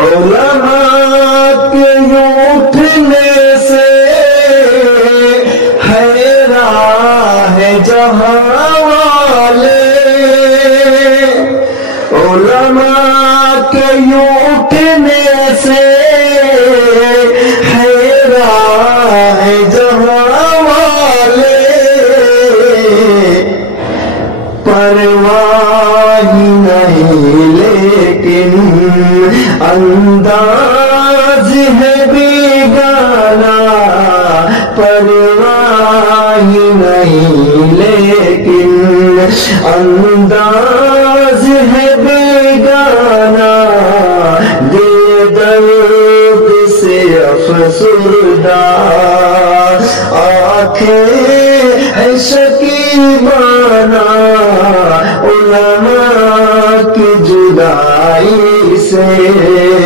علماء کے اٹھنے سے حیران ہے جہاں والے، علماء کے اٹھنے سے حیران ہے جہاں والے، پرواہ نہیں لیکن انداز ہے بیگانہ، پرواہ نہیں لیکن انداز ہے بیگانہ، دے درد سے افسردہ آنکھیں ہے شکیبانہ، علماء کی جدائی سے